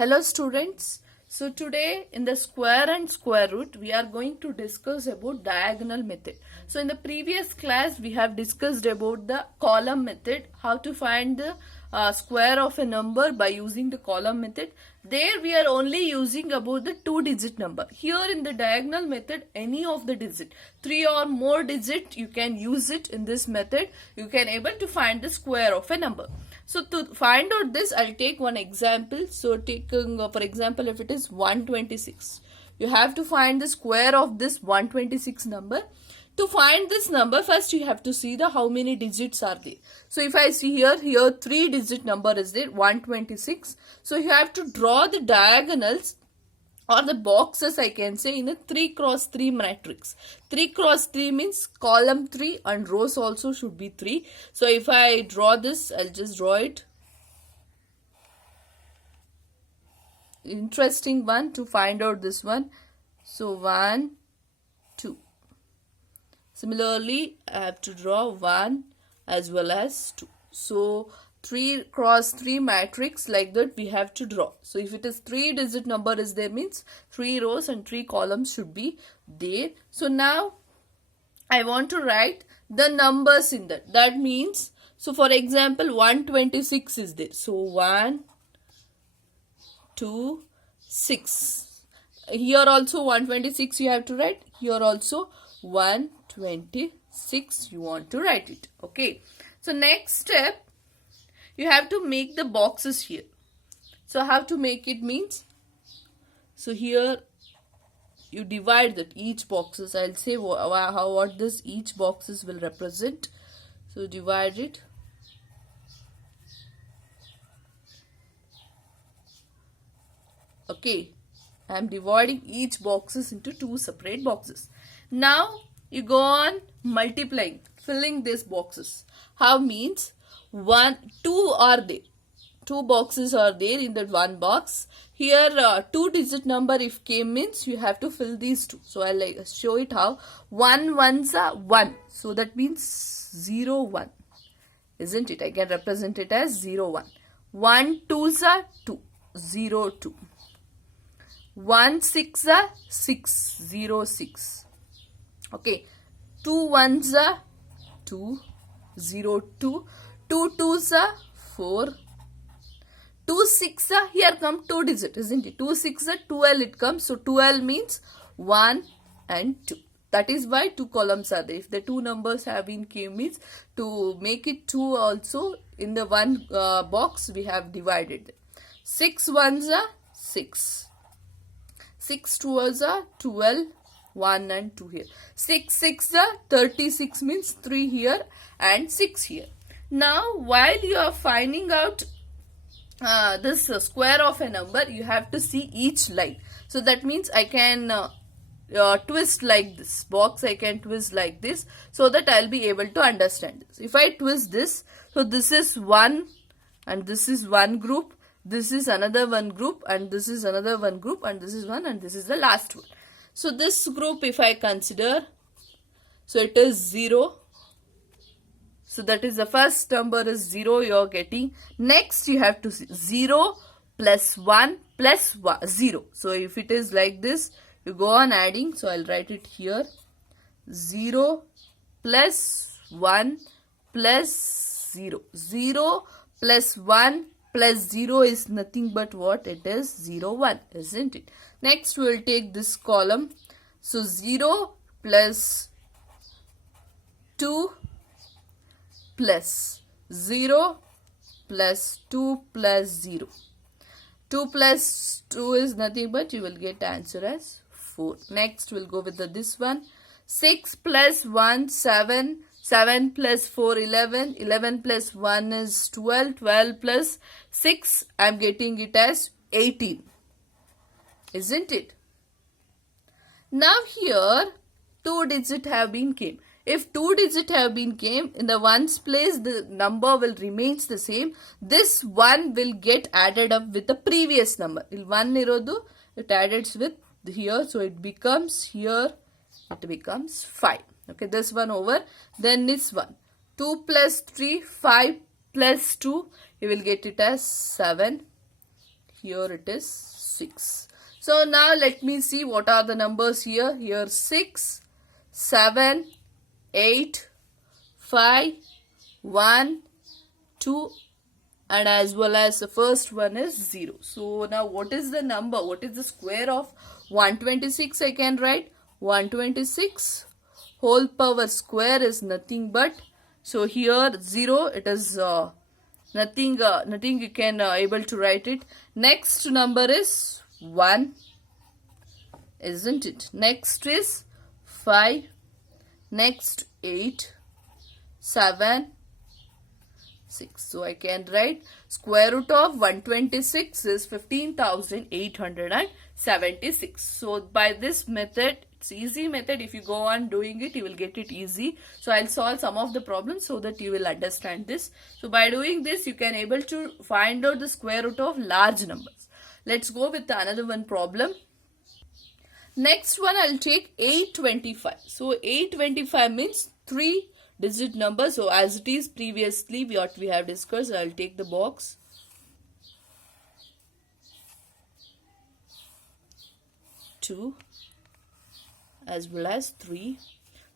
Hello students. So today in the square and square root we are going to discuss about diagonal method. So in the previous class we have discussed about the column method, how to find the square of a number by using the column method. There we are only using about the 2-digit number. Here in the diagonal method, any of the digit, 3 or more digit, you can use it in this method. You can able to find the square of a number. So to find out this, I'll take one example. So taking for example, if it is 126, you have to find the square of this 126 number. To find this number, first you have to see the how many digits are there. So if I see here 3-digit number is there, 126. So you have to draw the diagonals or the boxes, I can say, in a 3x3 matrix. 3x3 means column 3 and rows also should be 3. So if I draw this, I'll just draw it. Interesting one to find out this one. So 1, 2. Similarly, I have to draw 1 as well as 2. So 3x3 matrix like that we have to draw. So if it is 3-digit number is there, means 3 rows and 3 columns should be there. So now I want to write the numbers in that. That means, so for example 126 is there. So 1, 2, 6. Here also 126 you have to write. Here also 126 you want to write it. Okay. So next step, you have to make the boxes here. So how to make it means, so here you divide that each boxes. I'll say what this each boxes will represent. So divide it. Okay, I am dividing each boxes into 2 separate boxes. Now you go on multiplying, filling these boxes. How means 2 are there. 2 boxes are there in that one box. Here 2-digit number if came means you have to fill these 2. So I'll show it how. 1 ones are 1. So that means 0, 1. Isn't it? I can represent it as 0, 1. 1 twos are 2. 0, 2. 1 6 are 6. 0, 6. Okay. 2 ones are 2. 0, 2. 2 twos are 4. 2 6 are, here come 2 digit, isn't it? 2 6 are 12 it comes. So 12 means 1 and 2. That is why 2 columns are there. If the 2 numbers have been came means to make it 2 also in the one box we have divided them. 6 ones are 6. 6 twos are 12. 1 and 2 here. 6 6 are 36 means 3 here and 6 here. Now while you are finding out this square of a number, you have to see each line. So that means I can twist like this box. I can twist like this so that I'll be able to understand this. If I twist this, so this is one and this is one group. This is another one group and this is another one group and this is one and this is the last one. So this group if I consider, so it is 0. So that is the first number is 0 you are getting. Next you have to see 0 plus 1 plus 0. So if it is like this, you go on adding. So I'll write it here. 0 plus 1 plus 0. 0 plus 1 plus 0 is nothing but what? It is 0, 1, isn't it? Next we will take this column. So 0 plus 2 plus 0 plus 2 plus 0. 2 plus 2 is nothing but you will get answer as 4. Next we'll go with this one. 6 plus 1 7. 7 plus 4 11. 11 plus 1 is 12. 12 plus 6 I am getting it as 18. Isn't it? Now here 2 digit have been came. If 2 digit have been came, in the ones place the number will remains the same. This 1 will get added up with the previous number. 1 irodu, it added with here. So it becomes here, it becomes 5. Okay, this one over. Then this one. 2 plus 3, 5 plus 2, you will get it as 7. here it is 6. So now let me see what are the numbers here. Here 6, 7, 8, 5, 1, 2, and as well as the first one is 0. So now what is the number? What is the square of 126? I can write 126 whole power square is nothing but, so here 0, it is nothing you can able to write it. Next number is 1, isn't it? Next is 5, next 8, 7, 6. So I can write square root of 126 is 15,876. So by this method, it's easy method. If you go on doing it, you will get it easy. So I'll solve some of the problems so that you will understand this. So by doing this, you can able to find out the square root of large numbers. Let's go with another one problem. Next one, I'll take 825. So 825 means 3-digit number. So as it is previously what we have discussed, I'll take the box. Two as well as 3.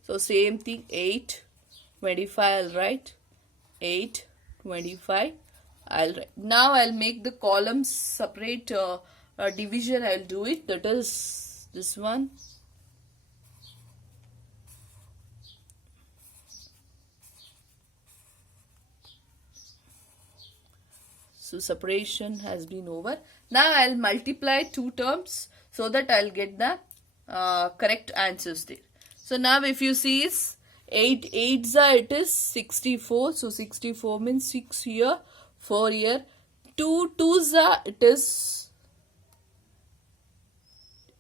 So same thing, 8, 25 I'll write, 8, 25 I'll write. Now I'll make the columns separate division. I'll do it. That is this one. So separation has been over. Now I'll multiply two terms so that I'll get the correct answers there. So now if you see is 8 8s it is 64. So 64 means 6 here, 4 here. 2 2s it is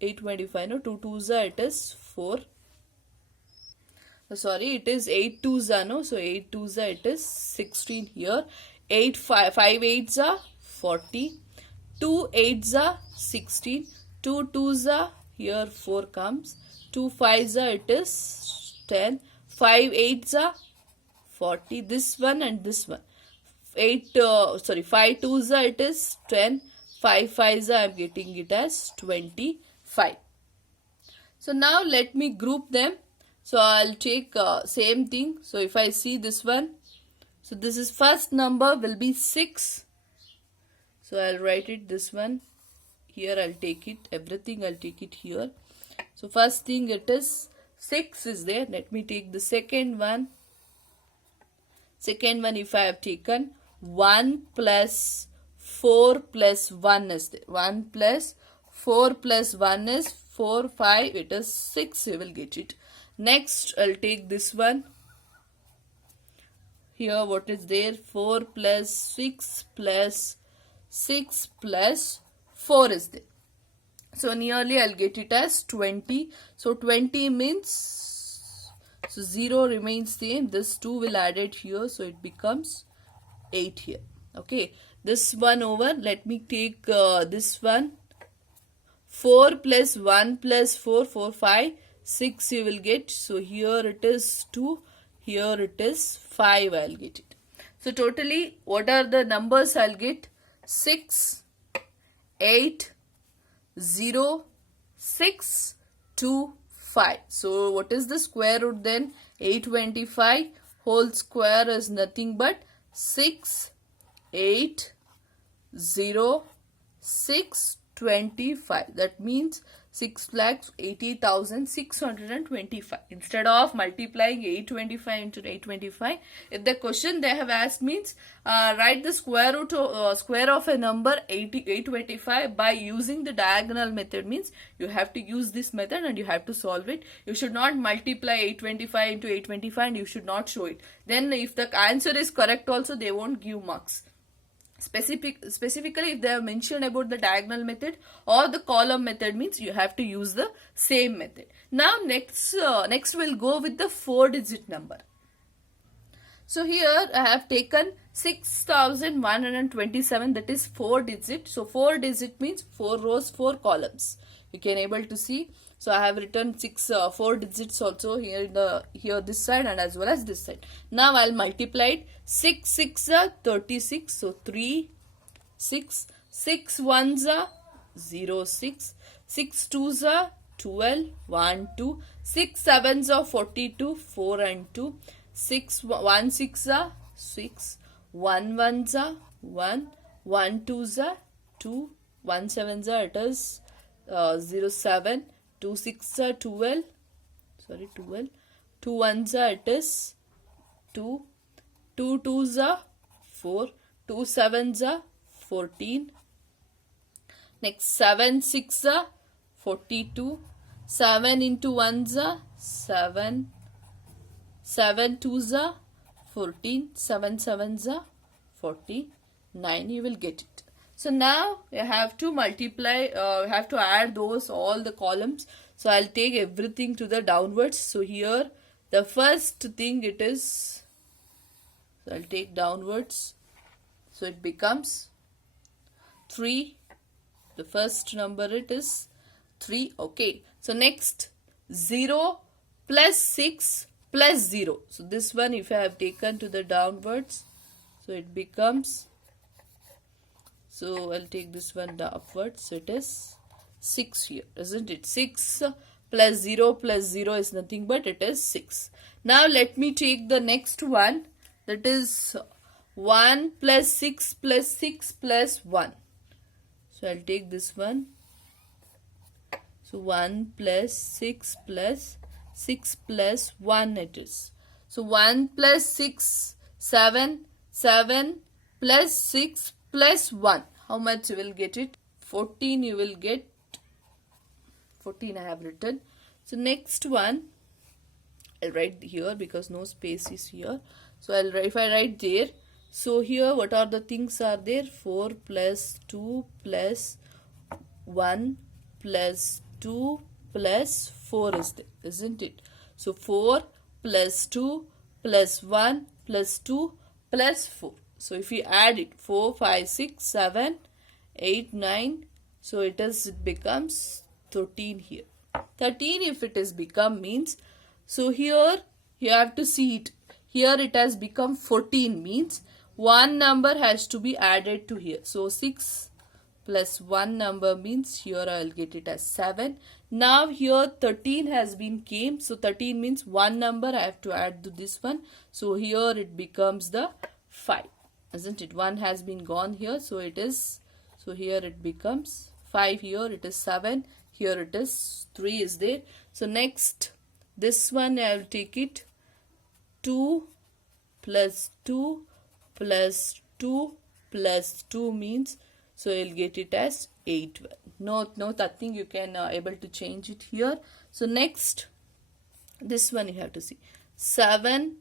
825. No, 2 2s it is 4. Sorry, it is 8 2s no. So 8 2s it is 16 here. 8 5 8s 40. 2 8s 16. 2 2s here 4 comes. 2 5s it is 10. 5 8s 40. This one and this one. 5 2s it is 10. 5 5s I am getting it as 25. So now let me group them. So I'll take same thing. So if I see this one, so this is first number will be 6. So I'll write it this one. Here I'll take it, everything I'll take it here. So first thing it is 6 is there. Let me take the second one. Second one if I have taken 1 plus 4 plus 1 is there. 1 plus 4 plus 1 is 4, 5, it is 6, you will get it. Next I'll take this one. Here what is there? 4 plus 6 plus 6 plus 4 is there. So nearly I'll get it as 20. So 20 means, so 0 remains same. This 2 will add it here. So it becomes 8 here. Okay. This one over. Let me take this one. 4 plus 1 plus 4. 4, 5, 6 you will get. So here it is 2. Here it is 5 I'll get it. So totally what are the numbers I'll get? 6, 8, 0, 6, 2, 5. So what is the square root then? 825 whole square is nothing but 6, 8, 0, 6, 25. That means 6,80,625. Instead of multiplying 825 into 825, if the question they have asked means write the square root square of a number 825 by using the diagonal method, means you have to use this method and you have to solve it. You should not multiply 825 into 825 and you should not show it. Then if the answer is correct also, they won't give marks. Specifically if they have mentioned about the diagonal method or the column method, means you have to use the same method. Now next we'll go with the 4-digit number. So here I have taken 6,127, that is 4 digit. So 4 digit means 4 rows, 4 columns. You can able to see. So I have written 4 digits also here in this side and as well as this side. Now I'll multiply it. 6 6 36. So 3 6 6 ones are 0, 6. 6 twos are 12, 1, 2. 6 sevens are 42, 4 and 2. 6 1 6 are 6. 1 ones are 1. 1 twos are 2. 1 sevens are it is 0, 7. 2 6 are 12. Sorry, 12. 2 ones are it is 2. 2 twos are 4. 2 sevens are 14. Next 7 6 are 42. 7 into 1s are 7. 7 2s are 14. 7 7s are 49. You will get it. So now you have to multiply, you have to add those all the columns. So I'll take everything to the downwards. So here the first thing it is, so I'll take downwards. So it becomes 3. The first number it is 3. Okay. So next 0 plus 6 plus 0. So this one if I have taken to the downwards, so it becomes, so I'll take this one upwards. So it is 6 here, isn't it? 6 plus 0 is nothing but it is 6. Now let me take the next one, that is 1 plus 6 plus 6 plus 1. So I'll take this one. So 1 plus 6 plus 6 plus 1 it is. So 1 plus 6, 7. 7 plus 6 plus 1. How much you will get it? 14 you will get. 14 I have written. So next one, I'll write here because no space is here. So if I write there, so here what are the things are there? 4 plus 2 plus 1 plus 2 plus 4 is there, isn't it? So 4 plus 2 plus 1 plus 2 plus 4. So if we add it, 4, 5, 6, 7, 8, 9. So it becomes 13 here. 13 if it is become means, so here you have to see it. Here it has become 14 means one number has to be added to here. So 6 plus 1 number means here I will get it as 7. Now here 13 has been came. So 13 means one number I have to add to this one. So here it becomes the 5. Isn't it? 1 has been gone here. So it is, so here it becomes 5. Here it is 7. Here it is 3 is there. So next this one I will take it 2 plus 2 plus 2 plus 2 means, so you'll get it as 8. No, nothing you can able to change it here. So next this one you have to see 7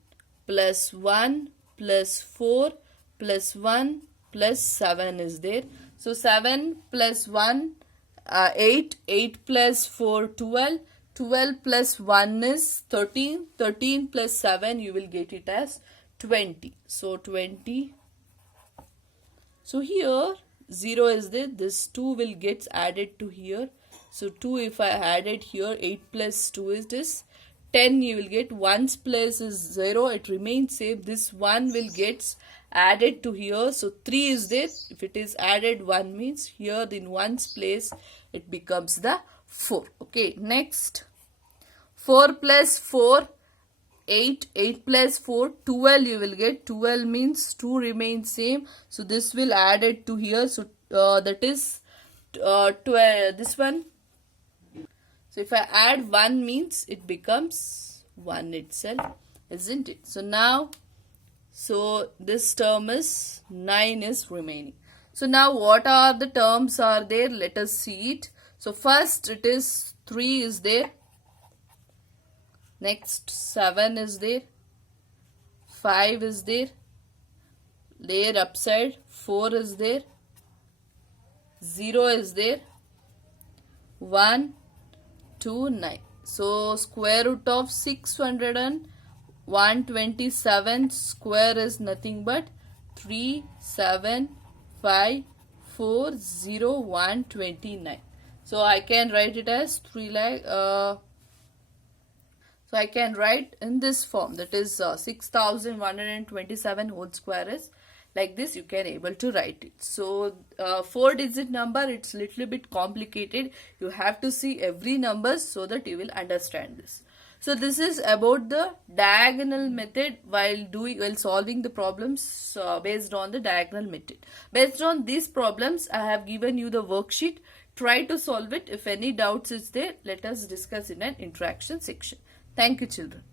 plus 1 plus 4 plus 1 plus 7 is there. So 7 plus 1 8, 8 plus 4 12, 12 plus 1 is 13, 13 plus 7 you will get it as 20. So 20. So here 0 is there, this 2 will get added to here. So 2 if I added here, 8 plus 2 is this 10 you will get. 1's place is 0, it remains same. This 1 will get added to here. So 3 is there, if it is added 1 means here in 1's place it becomes the 4. Okay, next 4 plus 4 8, 8 plus 4 12 you will get. 12 means 2 remains same, so this will add it to here. So that is 12, this one. So if I add 1 means it becomes 1 itself, isn't it? So now, so this term is 9 is remaining. So now what are the terms are there? Let us see it. So first it is 3 is there. Next 7 is there. 5 is there. There upside 4 is there. 0 is there. 1, 2, 9. So square root of 627 square is nothing but 3, 7, 5, 4, 0, 1, 29. So I can write it as 3 lakh. So I can write in this form, that is 6127 whole square is Like this you can able to write it. So 4-digit number, it's little bit complicated. You have to see every number so that you will understand this. So this is about the diagonal method while solving the problems based on the diagonal method. Based on these problems, I have given you the worksheet. Try to solve it. If any doubts is there, let us discuss in an interaction section. Thank you, children.